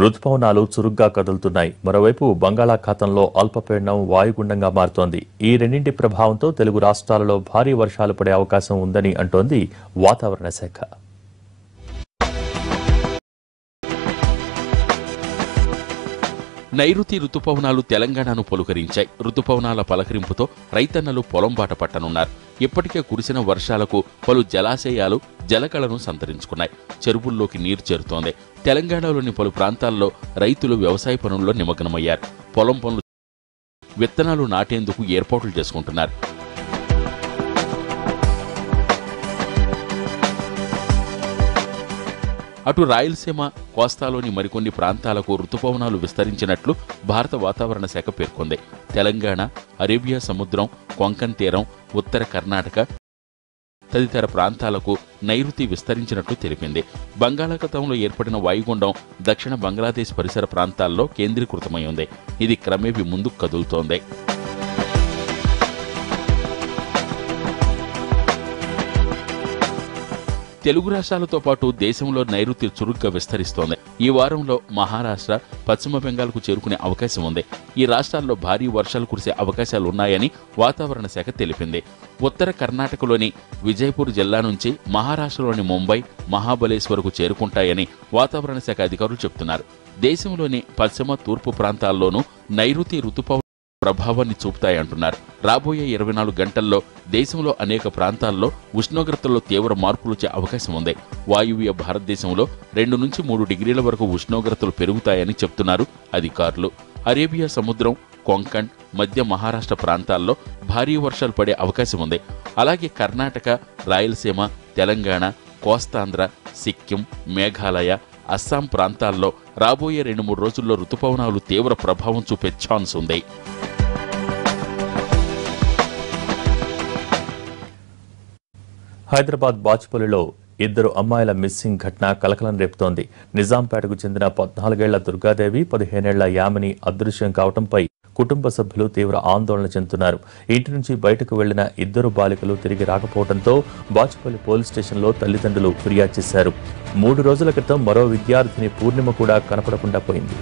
రుతుపవనాలు చురుగ్గా కదులుతున్నాయి. మరోవైపు బంగాళాఖాతంలో అల్పపీడనం వాయుగుండంగా మారుతోంది. ఈ రెండింటి ప్రభావంతో తెలుగు రాష్ట్రాలలో భారీ వర్షాలు పడే అవకాశం ఉందని అంటోంది వాతావరణ శాఖ. నైరుతి రుతుపవనాలు తెలంగాణను పులకరించాయి. రుతుపవనాల పలకరింపుతో రైతన్నలు పొలం బాట పట్టనున్నారు. ఇప్పటికే కురిసిన వర్షాలకు పలు జలాశయాలు జలకళను సంతరించుకున్నాయి. చెరువుల్లోకి నీరు చేరుతోంది. తెలంగాణలోని పలు ప్రాంతాల్లో రైతులు వ్యవసాయ పనుల్లో నిమగ్నమయ్యారు. పొలం పనులు, విత్తనాలు నాటేందుకు ఏర్పాట్లు చేసుకుంటున్నారు. అటు రాయలసీమ, కోస్తాలోని మరికొన్ని ప్రాంతాలకు రుతుపవనాలు విస్తరించినట్లు భారత వాతావరణ శాఖ పేర్కొంది. తెలంగాణ, అరేబియా సముద్రం, కొంకన్ తీరం, ఉత్తర కర్ణాటక తదితర ప్రాంతాలకు నైరుతి విస్తరించినట్లు తెలిపింది. బంగాళాఖాతంలో ఏర్పడిన వాయుగుండం దక్షిణ బంగ్లాదేశ్ పరిసర ప్రాంతాల్లో కేంద్రీకృతమై ఉంది. ఇది క్రమేపీ ముందుకు కదులుతోంది. తెలుగు రాష్ట్రాలతో పాటు దేశంలో నైరుతి చురుగ్గా విస్తరిస్తోంది. ఈ వారంలో మహారాష్ట్ర, పశ్చిమ బెంగాల్కు చేరుకునే అవకాశం ఉంది. ఈ రాష్ట్రాల్లో భారీ వర్షాలు కురిసే అవకాశాలున్నాయని వాతావరణ శాఖ తెలిపింది. ఉత్తర కర్ణాటకలోని విజయపూర్ జిల్లా నుంచి మహారాష్ట్రలోని ముంబై, మహాబలేశ్వర్కు చేరుకుంటాయని వాతావరణ శాఖ అధికారులు చెబుతున్నారు. దేశంలోని పశ్చిమ, తూర్పు ప్రాంతాల్లోనూ నైరుతి రుతుపవనాలు ప్రభావాన్ని చూపుతాయంటున్నారు. రాబోయే 24 గంటల్లో దేశంలో అనేక ప్రాంతాల్లో ఉష్ణోగ్రతల్లో తీవ్ర మార్పులు వచ్చే అవకాశం ఉంది. వాయువ్య భారతదేశంలో 2 నుంచి 3 డిగ్రీల వరకు ఉష్ణోగ్రతలు పెరుగుతాయని చెప్తున్నారు అధికారులు. అరేబియా సముద్రం, కొంకణ్, మధ్య మహారాష్ట్ర ప్రాంతాల్లో భారీ వర్షాలు పడే అవకాశం ఉంది. అలాగే కర్ణాటక, రాయలసీమ, తెలంగాణ, కోస్తాంధ్ర, సిక్కిం, మేఘాలయ, అస్సాం ప్రాంతాల్లో రాబోయే 2-3 రోజుల్లో రుతుపవనాలు తీవ్ర ప్రభావం చూపే ఛాన్స్ ఉంది. హైదరాబాద్ బాచుపల్లిలో 2 అమ్మాయిల మిస్సింగ్ ఘటన కలకలం రేపుతోంది. నిజాంపేటకు చెందిన 14 ఏళ్ల దుర్గాదేవి, 15 ఏళ్ల యామిని అదృశ్యం కావడంపై కుటుంబ సభ్యులు తీవ్ర ఆందోళన చెందుతున్నారు. ఇంటి నుంచి బయటకు వెళ్లిన 2 బాలికలు తిరిగి రాకపోవడంతో బాచుపల్లి పోలీస్ స్టేషన్లో తల్లిదండ్రులు ఫిర్యాదు చేశారు. 3 రోజుల క్రితం మరో విద్యార్థిని పూర్ణిమ కూడా కనపడకుండా పోయింది.